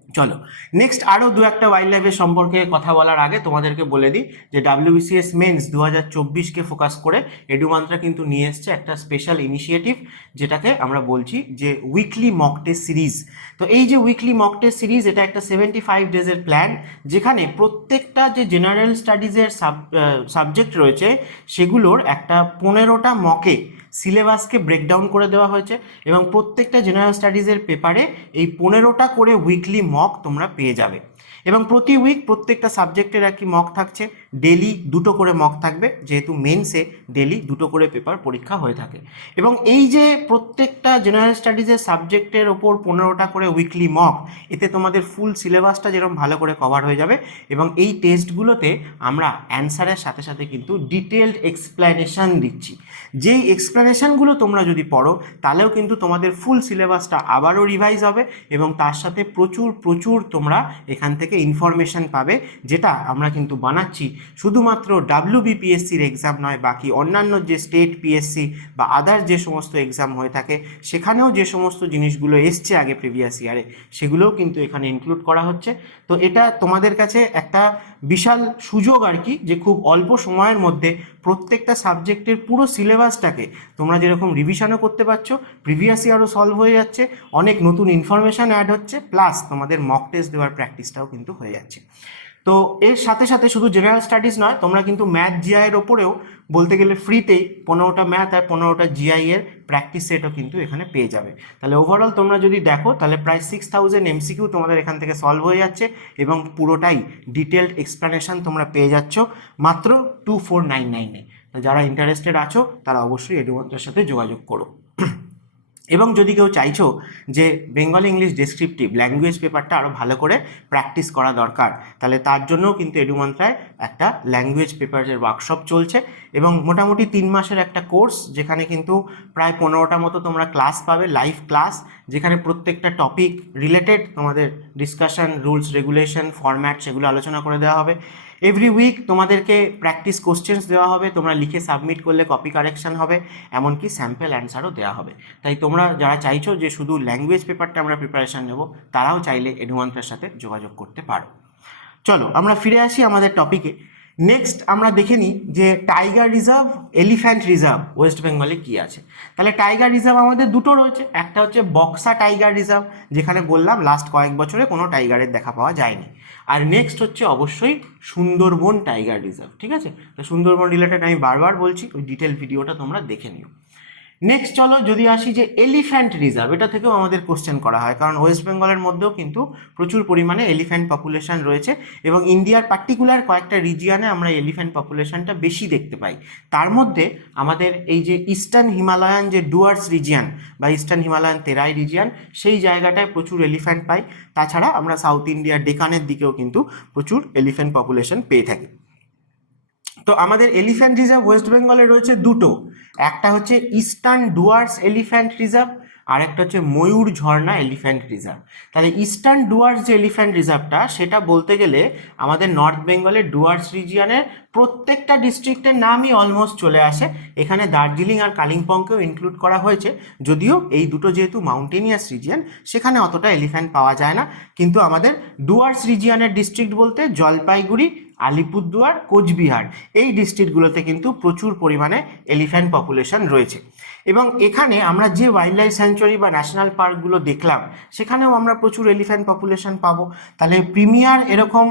চলো নেক্সট আরও দু একটা ওয়াইল্ড লাইফের সম্পর্কে কথা বলার আগে তোমাদেরকে বলে দিই যে ডাব্লিউবিসিএস মেন্স 2024কে ফোকাস করে এডুমান্ত্রা কিন্তু নিয়ে এসছে একটা স্পেশাল ইনিশিয়েটিভ, যেটাকে আমরা বলছি যে উইকলি মক টেস্ট সিরিজ। তো এই যে উইকলি মক টেস্ট সিরিজ এটা একটা 75 ডেজের প্ল্যান, যেখানে প্রত্যেকটা যে জেনারেল স্টাডিজের সাবজেক্ট রয়েছে সেগুলোর একটা 15টা মকে সিলেবাসকে ব্রেকডাউন করে দেওয়া হয়েছে এবং প্রত্যেকটা জেনারেল স্টাডিজের পেপারে এই 15টা করে উইকলি মক তোমরা পেয়ে যাবে। এবং প্রতি উইক প্রত্যেকটা সাবজেক্টের একই মক থাকছে, ডেলি 2টো করে মক থাকবে, যেহেতু মেন্সে ডেলি 2টো করে পেপার পরীক্ষা হয়ে থাকে। এবং এই যে প্রত্যেকটা জেনারেল স্টাডিজের সাবজেক্টের ওপর 15টা করে উইকলি মক, এতে তোমাদের ফুল সিলেবাসটা যেরকম ভালো করে কভার হয়ে যাবে। এবং এই টেস্টগুলোতে আমরা অ্যান্সারের সাথে সাথে কিন্তু ডিটেলড এক্সপ্লেনেশন দিচ্ছি। যেই এক্সপ্লেনেশনগুলো তোমরা যদি পড়ো তাহলেও কিন্তু তোমাদের ফুল সিলেবাসটা আবারও রিভাইজ হবে এবং তার সাথে প্রচুর প্রচুর তোমরা এখান থেকে ইনফরমেশান পাবে, যেটা আমরা কিন্তু বানাচ্ছি শুধুমাত্র ডাব্লিউবিপিএসসির এক্সাম নয়, বাকি অন্যান্য যে স্টেট পিএসসি বা আদার যে সমস্ত এক্সাম হয়ে থাকে সেখানেও যে সমস্ত জিনিসগুলো এসছে আগে প্রিভিয়াস ইয়ারে সেগুলোও কিন্তু এখানে ইনক্লুড করা হচ্ছে। তো এটা তোমাদের কাছে একটা বিশাল সুযোগ আর কি, যে খুব অল্প সময়ের মধ্যে প্রত্যেকটা সাবজেক্টের পুরো সিলেবাসটাকে তোমরা যেরকম রিভিশনও করতে পারছো, প্রিভিয়াস ইয়ারও সলভ হয়ে যাচ্ছে, অনেক নতুন ইনফরমেশান অ্যাড হচ্ছে, প্লাস তোমাদের মক টেস্ট দেওয়ার প্র্যাকটিসটাও কিন্তু হয়ে যাচ্ছে। তো এর সাথে সাথে শুধু জেনারেল স্টাডিজ নয়, তোমরা কিন্তু ম্যাথ জিআইয়ের ওপরেও বলতে গেলে ফ্রিতেই 15টা ম্যাথ আর 15টা জিআই এর প্র্যাকটিস সেটও কিন্তু এখানে পেয়ে যাবে। তাহলে ওভারঅল তোমরা যদি দেখো তাহলে প্রায় 6000 এমসিকিউ তোমাদের এখান থেকে সলভ হয়ে যাচ্ছে এবং পুরোটাই ডিটেলড এক্সপ্লেনেশন তোমরা পেয়ে যাচ্ছ মাত্র 2499-এ। যারা ইন্টারেস্টেড আছো তারা অবশ্যই এডুমান্ত্রার সাথে যোগাযোগ করো। এবং যদি কেউ চাইছো যে বেঙ্গলি ইংলিশ ডেসক্রিপটিভ ল্যাঙ্গুয়েজ পেপারটা আরও ভালো করে প্র্যাকটিস করা দরকার, তাহলে তার জন্যও কিন্তু এডুমান্ত্রায় একটা ল্যাঙ্গুয়েজ পেপারের ওয়ার্কশপ চলছে এবং মোটামুটি 3 মাসের একটা কোর্স, যেখানে কিন্তু প্রায় 15টা মতো তোমরা ক্লাস পাবে, লাইভ ক্লাস, যেখানে প্রত্যেকটা টপিক রিলেটেড তোমাদের ডিসকাশন, রুলস রেগুলেশন, ফরম্যাট সেগুলো আলোচনা করে দেওয়া হবে। এভরি উইক তোমাদেরকে প্র্যাকটিস কোশ্চেন্স দেওয়া হবে, তোমরা লিখে সাবমিট করলে কপি কারেকশান হবে, এমনকি স্যাম্পল অ্যান্সারও দেওয়া হবে। তাই তোমরা যারা চাইছো যে শুধু ল্যাঙ্গুয়েজ পেপারটা আমরা প্রিপারেশান নেব, তারাও চাইলে এডুমান্ত্রার সাথে যোগাযোগ করতে পারো। চলো আমরা ফিরে আসি আমাদের টপিকে। নেক্সট আমরা দেখে নিই যে tiger reserve, elephant reserve West বেঙ্গলে কী আছে। তাহলে টাইগার রিজার্ভ আমাদের দুটো রয়েছে, একটা হচ্ছে বক্সা টাইগার রিজার্ভ, যেখানে বললাম লাস্ট কয়েক বছরে কোনো টাইগারের দেখা পাওয়া যায়নি। আর নেক্সট হচ্ছে অবশ্যই সুন্দরবন টাইগার রিজার্ভ, ঠিক আছে। তো সুন্দরবন রিলেটেড আমি বারবার বলছি, ওই ডিটেল ভিডিওটা তোমরা দেখে নিও। নেক্সট চলো যদি আসি যে এলিফ্যান্ট রিজার্ভ, এটা থেকেও আমাদের কোশ্চেন করা হয়, কারণ ওয়েস্ট বেঙ্গলের মধ্যেও কিন্তু প্রচুর পরিমাণে এলিফ্যান্ট পপুলেশন রয়েছে এবং ইন্ডিয়ার পার্টিকুলার কয়েকটা রিজিয়নে আমরা এলিফ্যান্ট পপুলেশনটা বেশি দেখতে পাই। তার মধ্যে আমাদের এই যে ইস্টার্ন হিমালয়ান যে ডুয়ার্স রিজিয়ন বা ইস্টার্ন হিমালয়ান তেরাই রিজিয়ন, সেই জায়গাটায় প্রচুর এলিফ্যান্ট পাই। তাছাড়া আমরা সাউথ ইন্ডিয়ার ডেকানের দিকেও কিন্তু প্রচুর এলিফ্যান্ট পপুলেশন পেয়ে থাকি। তো আমাদের এলিফ্যান্ট রিজার্ভ ওয়েস্ট বেঙ্গলে রয়েছে দুটো, একটা হচ্ছে ইস্টার্ন ডুয়ার্স এলিফ্যান্ট রিজার্ভ আর একটা হচ্ছে ময়ূর ঝর্ণা এলিফ্যান্ট রিজার্ভ। তাহলে ইস্টার্ন ডুয়ার্স যে এলিফ্যান্ট রিজার্ভটা, সেটা বলতে গেলে আমাদের নর্থ বেঙ্গলের ডুয়ার্স রিজিয়নের প্রত্যেকটা ডিস্ট্রিক্টের নামই অলমোস্ট চলে আসে। এখানে দার্জিলিং আর কালিম্পংকেও ইনক্লুড করা হয়েছে, যদিও এই দুটো যেহেতু মাউন্টেনিয়াস রিজিয়ন সেখানে অতটা এলিফ্যান্ট পাওয়া যায় না। কিন্তু আমাদের ডুয়ার্স রিজিয়নের ডিস্ট্রিক্ট বলতে জলপাইগুড়ি, আলিপুরদুয়ার, কোচবিহার এই ডিস্ট্রিক্টগুলোতে কিন্তু প্রচুর পরিমাণে এলিফ্যান্ট পপুলেশন রয়েছে। এবং এখানে আমরা যে ওয়াইল্ড লাইফ স্যাংচুয়ারি বা ন্যাশনাল পার্কগুলো দেখলাম, সেখানেও আমরা প্রচুর এলিফ্যান্ট পপুলেশন পাবো। তাহলে প্রিমিয়ার এরকম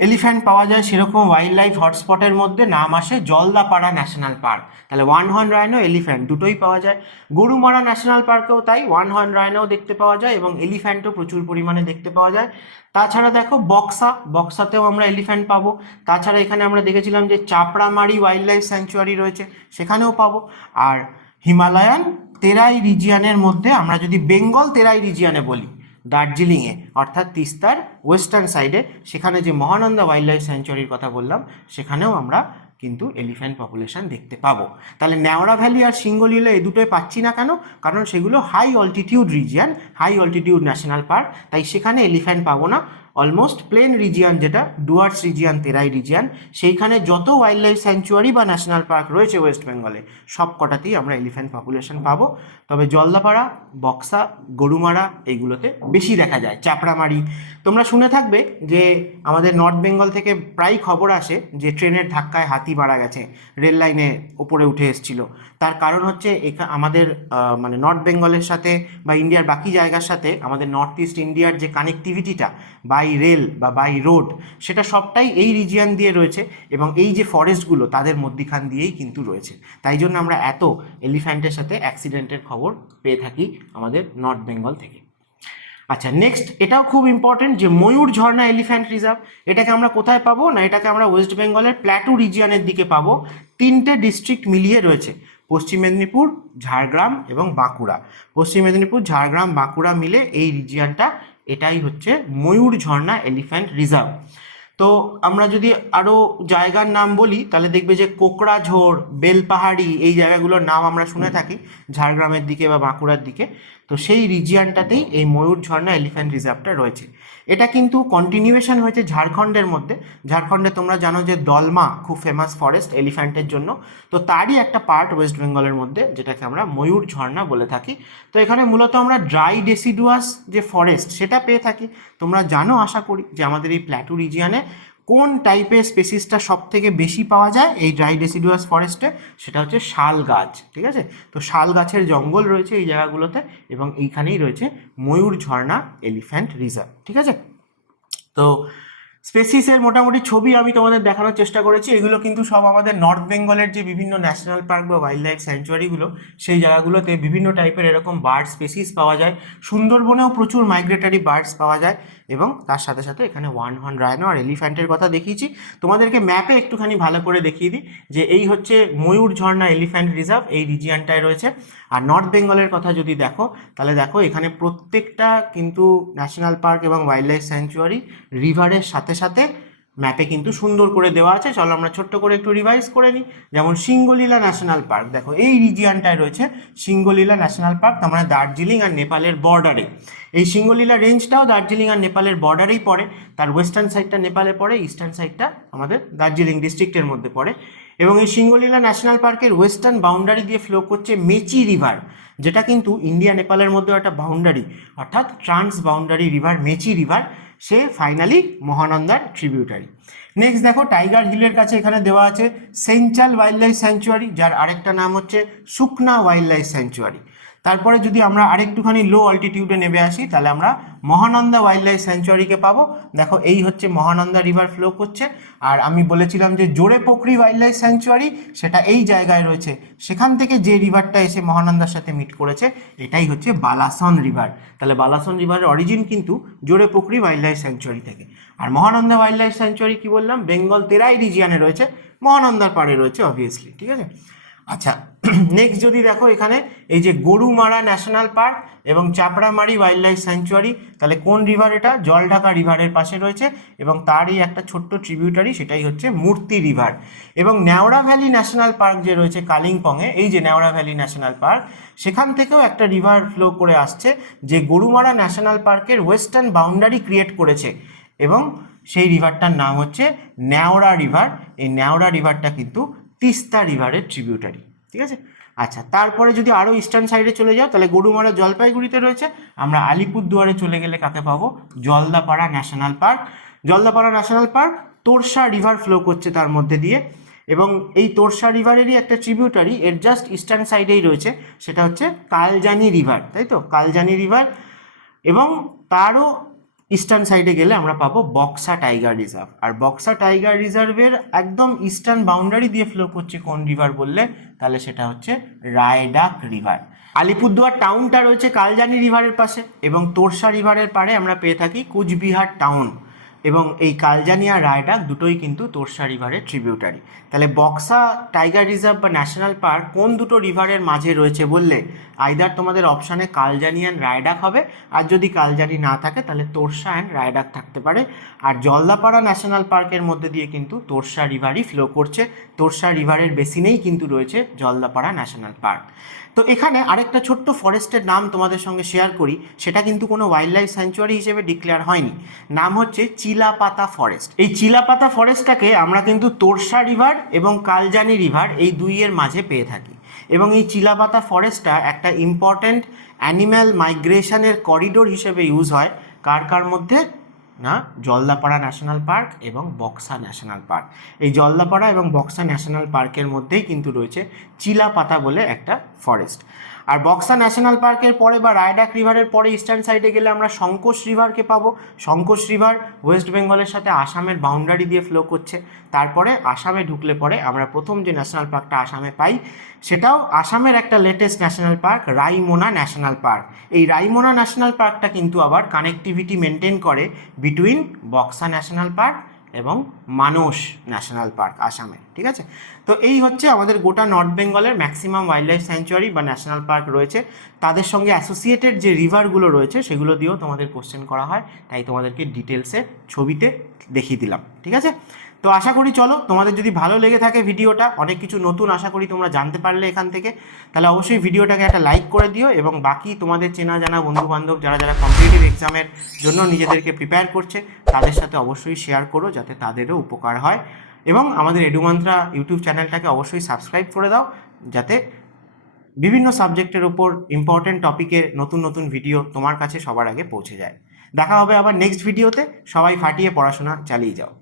এলিফ্যান্ট পাওয়া যায় সেরকম ওয়াইল্ড লাইফ হটস্পটের মধ্যে নাম আসে জলদাপাড়া ন্যাশনাল পার্ক। তাহলে ওয়ান হর্ন রাইনো, এলিফ্যান্ট দুটোই পাওয়া যায়। গরুমারা ন্যাশনাল পার্কেও তাই ওয়ান হর্ন রাইনোও দেখতে পাওয়া যায় এবং এলিফ্যান্টও প্রচুর পরিমাণে দেখতে পাওয়া যায়। তাছাড়া দেখো বক্সাতেও আমরা এলিফ্যান্ট পাবো। তাছাড়া এখানে আমরা দেখেছিলাম যে চাপড়ামারি ওয়াইল্ড লাইফ স্যাংচুয়ারি রয়েছে, সেখানেও পাবো। আর হিমালয়ান তেরাই রিজিয়নের মধ্যে আমরা যদি বেঙ্গল তেরাই রিজিয়নে বলি, দার্জিলিংয়ে অর্থাৎ তিস্তার ওয়েস্টার্ন সাইডে, সেখানে যে মহানন্দা ওয়াইল্ড লাইফ স্যাংচুয়ারির কথা বললাম, সেখানেও আমরা কিন্তু এলিফ্যান্ট পপুলেশন দেখতে পাবো। তাহলে ন্যাওড়া ভ্যালি আর সিঙ্গলিলা এই দুটোই পাচ্ছি না কেন? কারণ সেগুলো high altitude region, high altitude national park, তাই সেখানে এলিফ্যান্ট পাবো না। অলমোস্ট প্লেন রিজিয়ন যেটা ডুয়ার্স রিজিয়ন, তেরাই রিজিয়ন, সেইখানে যত ওয়াইল্ড লাইফ স্যাংচুয়ারি বা ন্যাশনাল পার্ক রয়েছে ওয়েস্ট বেঙ্গলে, সব কটাতেই আমরা এলিফ্যান্ট পপুলেশন পাবো। তবে জলদাপাড়া, বক্সা, গরুমারা এইগুলোতে বেশি দেখা যায়। চাপড়ামারি তোমরা শুনে থাকবে যে আমাদের নর্থ বেঙ্গল থেকে প্রায় খবর আসে যে ট্রেনের ধাক্কায় হাতি মারা গেছে, রেল লাইনে ওপরে উঠে এসেছিল। তার কারণ হচ্ছে আমাদের মানে নর্থ বেঙ্গলের সাথে বা ইন্ডিয়ার বাকি জায়গার সাথে আমাদের নর্থ ইস্ট ইন্ডিয়ার যে কানেক্টিভিটিটা বাই রেল বা বাই রোড, সেটা সবটাই এই রিজিয়ন দিয়ে রয়েছে এবং এই যে ফরেস্টগুলো তাদের মধ্যিখান দিয়েই কিন্তু রয়েছে। তাই জন্য আমরা এত এলিফ্যান্টের সাথে অ্যাক্সিডেন্টের খবর পেয়ে থাকি আমাদের নর্থ বেঙ্গল থেকে। আচ্ছা, নেক্সট এটাও খুব ইম্পর্টেন্ট যে ময়ূর ঝর্ণা এলিফ্যান্ট রিজার্ভ, এটাকে আমরা কোথায় পাবো না, এটাকে আমরা ওয়েস্ট বেঙ্গলের প্ল্যাটু রিজিয়নের দিকে পাবো। তিনটে ডিস্ট্রিক্ট মিলিয়ে রয়েছে, পশ্চিম মেদিনীপুর, ঝাড়গ্রাম এবং বাঁকুড়া। পশ্চিম মেদিনীপুর, ঝাড়গ্রাম, বাঁকুড়া মিলে এই রিজিয়নটা, এটাই হচ্ছে ময়ূর ঝর্ণা এলিফ্যান্ট রিজার্ভ। তো আমরা যদি আরও জায়গার নাম বলি তাহলে দেখবে যে কোকড়াঝোড়, বেলপাহাড়ি এই জায়গাগুলোর নাম আমরা শুনে থাকি ঝাড়গ্রামের দিকে বা বাঁকুড়ার দিকে। তো সেই রিজিয়নটাতেই এই ময়ূর ঝর্ণা এলিফ্যান্ট রিজার্ভটা রয়েছে। এটা কিন্তু কন্টিনিউয়েশন হয়েছে ঝাড়খণ্ডের মধ্যে। ঝাড়খণ্ডে তোমরা জানো যে দলমা খুব ফেমাস ফরেস্ট এলিফ্যান্টের জন্য, তো তারই একটা পার্ট ওয়েস্ট বেঙ্গলের মধ্যে, যেটাকে আমরা ময়ূর ঝর্ণা বলে থাকি। তো এখানে মূলত আমরা ড্রাই ডেসিডুয়াস যে ফরেস্ট সেটা পেয়ে থাকি। তোমরা জানো আশা করি যে আমাদের এই প্ল্যাটু রিজিয়নে কোন টাইপের স্পেসিসটা সব থেকে বেশি পাওয়া যায় এই ড্রাই ডেসিডুয়াস ফরেস্টে, সেটা হচ্ছে শাল গাছ। ঠিক আছে, তো শাল গাছের জঙ্গল রয়েছে এই জায়গাগুলোতে এবং এইখানেই রয়েছে ময়ূর ঝর্ণা এলিফ্যান্ট রিজার্ভ। ঠিক আছে, তো স্পেসিসের মোটামুটি ছবি আমি তোমাদের দেখানোর চেষ্টা করেছি। এগুলো কিন্তু সব আমাদের নর্থ বেঙ্গলের যে বিভিন্ন ন্যাশনাল পার্ক বা ওয়াইল্ড লাইফ স্যাংচুয়ারিগুলো, সেই জায়গাগুলোতে বিভিন্ন টাইপের এরকম বার্ড স্পেসিস পাওয়া যায়। সুন্দরবনেও প্রচুর মাইগ্রেটারি বার্ডস পাওয়া যায় এবং তার সাথে সাথে এখানে ওয়ান হর্ন রাইনো আর এলিফ্যান্টের কথা দেখিয়েছি। তোমাদেরকে ম্যাপে একটুখানি ভালো করে দেখিয়ে দিই যে এই হচ্ছে ময়ূর ঝর্ণা এলিফ্যান্ট রিজার্ভ, এই রিজিয়নটায় রয়েছে। আর নর্থ বেঙ্গলের কথা যদি দেখো তাহলে দেখো এখানে প্রত্যেকটা কিন্তু ন্যাশনাল পার্ক এবং ওয়াইল্ড লাইফ স্যাংচুয়ারি রিভারের সাথে সাথে ম্যাপে কিন্তু সুন্দর করে দেওয়া আছে। চলো আমরা ছোট্ট করে একটু রিভাইজ করে নিই। যেমন সিঙ্গলিলা ন্যাশনাল পার্ক, দেখো এই রিজিয়নটায় রয়েছে সিঙ্গলিলা ন্যাশনাল পার্ক, তার মানে দার্জিলিং আর নেপালের বর্ডারে। এই সিঙ্গলিলা রেঞ্জটাও দার্জিলিং আর নেপালের বর্ডারেই পড়ে। তার ওয়েস্টার্ন সাইডটা নেপালে পড়ে, ইস্টার্ন সাইডটা আমাদের দার্জিলিং ডিস্ট্রিক্টের মধ্যে পড়ে। এবং এই সিঙ্গলিলা ন্যাশনাল পার্কের ওয়েস্টার্ন বাউন্ডারি দিয়ে ফ্লো করছে মেচি রিভার, যেটা কিন্তু ইন্ডিয়া নেপালের মধ্যে একটা বাউন্ডারি, অর্থাৎ trans boundary river Mechi river, সে ফাইনালি মহানন্দার ট্রিবিউটারি। নেক্সট দেখো টাইগার হিলের কাছে এখানে দেওয়া আছে সেঞ্চাল ওয়াইল্ড লাইফ স্যাংচুয়ারি, যার আরেকটা নাম হচ্ছে সুকনা ওয়াইল্ড লাইফ স্যাংচুয়ারি। তারপরে যদি আমরা আরেকটুখানি লো অল্টিটিউডে নেমে আসি তাহলে আমরা মহানন্দা ওয়াইল্ড লাইফ স্যাংচুয়ারিকে পাবো। দেখো এই হচ্ছে মহানন্দা রিভার ফ্লো করছে, আর আমি বলেছিলাম যে জোরে পোখরি ওয়াইল্ড লাইফ স্যাংচুয়ারি সেটা এই জায়গায় রয়েছে, সেখান থেকে যে রিভারটা এসে মহানন্দার সাথে মিট করেছে এটাই হচ্ছে বালাসন রিভার। তাহলে বালাসন রিভারের অরিজিন কিন্তু জোরে পোখরি ওয়াইল্ড লাইফ স্যাংচুয়ারি থেকে। আর মহানন্দা ওয়াইল্ড লাইফ স্যাংচুয়ারি কি বললাম, বেঙ্গল তেরাই রিজিয়ানে রয়েছে, মহানন্দার পাড়ে রয়েছে অবভিয়াসলি, ঠিক আছে। আচ্ছা, নেক্সট যদি দেখো এখানে এই যে গরুমারা ন্যাশনাল পার্ক এবং চাপড়ামারি ওয়াইল্ড লাইফ স্যাংচুয়ারি, তাহলে কোন রিভার এটা, জলঢাকা রিভারের পাশে রয়েছে এবং তারই একটা ছোট্ট ট্রিবিউটারি, সেটাই হচ্ছে মূর্তি রিভার। এবং নেওড়া ভ্যালি ন্যাশনাল পার্ক যে রয়েছে কালিম্পংয়ে, এই যে নেওড়া ভ্যালি ন্যাশনাল পার্ক, সেখান থেকেও একটা রিভার ফ্লো করে আসছে যে গরুমারা ন্যাশনাল পার্কের ওয়েস্টার্ন বাউন্ডারি ক্রিয়েট করেছে, এবং সেই রিভারটার নাম হচ্ছে নেওড়া রিভার। এই নেওড়া রিভারটা কিন্তু তিস্তা রিভারের ট্রিবিউটারি, ঠিক আছে। আচ্ছা, তারপরে যদি আরও ইস্টার্ন সাইডে চলে যাও তাহলে গরুমারা জলপাইগুড়িতে রয়েছে। আমরা আলিপুরদুয়ারে চলে গেলে কাকে পাবো, Jaldapara national park. Jaldapara national park Torsa river flow করছে তার মধ্যে দিয়ে, এবং এই তোরসা রিভারেরই একটা ট্রিবিউটারি এর জাস্ট ইস্টার্ন সাইডেই রয়েছে, সেটা হচ্ছে কালজানি রিভার, তাই তো, কালজানি রিভার। এবং তারও ইস্টার্ন সাইডে গেলে আমরা পাবো বক্সা টাইগার রিজার্ভ। আর বক্সা টাইগার রিজার্ভের একদম ইস্টার্ন বাউন্ডারি দিয়ে ফ্লো করছে কোন রিভার বললে, তাহলে সেটা হচ্ছে রায়ডাক রিভার। আলিপুরদুয়ার টাউনটা রয়েছে কালজানি রিভারের পাশে, এবং তোরসা রিভারের পাড়ে আমরা পেয়ে থাকি কুচবিহার টাউন। এবং এই কালজানি আর রায়ডাক দুটোই কিন্তু তোরসা রিভারের ট্রিবিউটারি। তাহলে বক্সা টাইগার রিজার্ভ বা ন্যাশনাল পার্ক কোন দুটো রিভারের মাঝে রয়েছে বললে, আইদার তোমাদের অপশানে কালজানি অ্যান্ড রায়ডাক হবে, আর যদি কালজানি না থাকে তাহলে তোরসা অ্যান্ড রায়ডাক থাকতে পারে। আর জলদাপাড়া ন্যাশনাল পার্কের মধ্যে দিয়ে কিন্তু তোরসা রিভারই ফ্লো করছে, তোরসা রিভারের বেসিনেই কিন্তু রয়েছে জলদাপাড়া ন্যাশনাল পার্ক। তো এখানে আরেকটা ছোট্ট ফরেস্টের নাম তোমাদের সঙ্গে শেয়ার করি, সেটা কিন্তু কোনো ওয়াইল্ড লাইফ স্যাংচুয়ারি হিসেবে ডিক্লেয়ার হয়নি, নাম হচ্ছে চিলাপাতা ফরেস্ট। এই চিলাপাতা ফরেস্টটাকে আমরা কিন্তু তোরসা রিভার এবং কালজানি রিভার এই দুইয়ের মাঝে পেয়ে থাকি। এবং এই চিলাপাতা ফরেস্টটা একটা ইম্পর্ট্যান্ট অ্যানিম্যাল মাইগ্রেশনের করিডোর হিসেবে ইউজ হয়, কার কার মধ্যে না, জলদাপাড়া ন্যাশনাল পার্ক এবং বক্সা ন্যাশনাল পার্ক। এই জলদাপাড়া এবং বক্সা ন্যাশনাল পার্কের মধ্যেই কিন্তু রয়েছে চিলাপাতা বলে একটা ফরেস্ট। আর বক্সা ন্যাশনাল পার্কের পরে বা রায়ডাক রিভারের পরে ইস্টার্ন সাইডে গেলে আমরা শঙ্কোষ রিভারকে পাবো। শঙ্কোষ রিভার ওয়েস্ট বেঙ্গলের সাথে আসামের বাউন্ডারি দিয়ে ফ্লো করছে। তারপরে আসামে ঢুকলে পরে আমরা প্রথম যে ন্যাশনাল পার্কটা আসামে পাই, সেটাও আসামের একটা latest national park, Raimona national park. এই রাইমোনা ন্যাশনাল পার্কটা কিন্তু আবার কানেক্টিভিটি মেনটেন করে বিটুইন বক্সা ন্যাশনাল পার্ক এবং মানস ন্যাশনাল পার্ক আসামে, ঠিক আছে। তো এই হচ্ছে আমাদের গোটা নর্থ বেঙ্গলের ম্যাক্সিমাম ওয়াইল্ড লাইফ স্যাংচুয়ারি বা ন্যাশনাল পার্ক রয়েছে। তাদের সঙ্গে অ্যাসোসিয়েটেড যে রিভারগুলো রয়েছে সেগুলো দিয়েও তোমাদের কোশ্চেন করা হয়, তাই তোমাদেরকে ডিটেলসে ছবিতে দেখিয়ে দিলাম, ঠিক আছে। তো আশা করি, চলো, তোমাদের যদি ভালো লেগে থাকে ভিডিওটা, অনেক কিছু নতুন আশা করি তোমরা জানতে পারলে এখান থেকে, তাহলে অবশ্যই ভিডিওটাকে একটা লাইক করে দিও। এবং বাকি তোমাদের চেনা জানা বন্ধুবান্ধব যারা যারা কম্পিটিটিভ এক্সামের জন্য নিজেদেরকে প্রিপেয়ার করছে তাদের সাথে অবশ্যই শেয়ার করো, যাতে তাদেরও উপকার হয়। এবং আমাদের এডুমান্ত্রা ইউটিউব চ্যানেলটাকে অবশ্যই সাবস্ক্রাইব করে দাও, যাতে বিভিন্ন সাবজেক্টের ওপর ইম্পর্টেন্ট টপিকে নতুন নতুন ভিডিও তোমার কাছে সবার আগে পৌঁছে যায়। দেখা হবে আবার নেক্সট ভিডিওতে। সবাই ফাটিয়ে পড়াশোনা চালিয়ে যাও।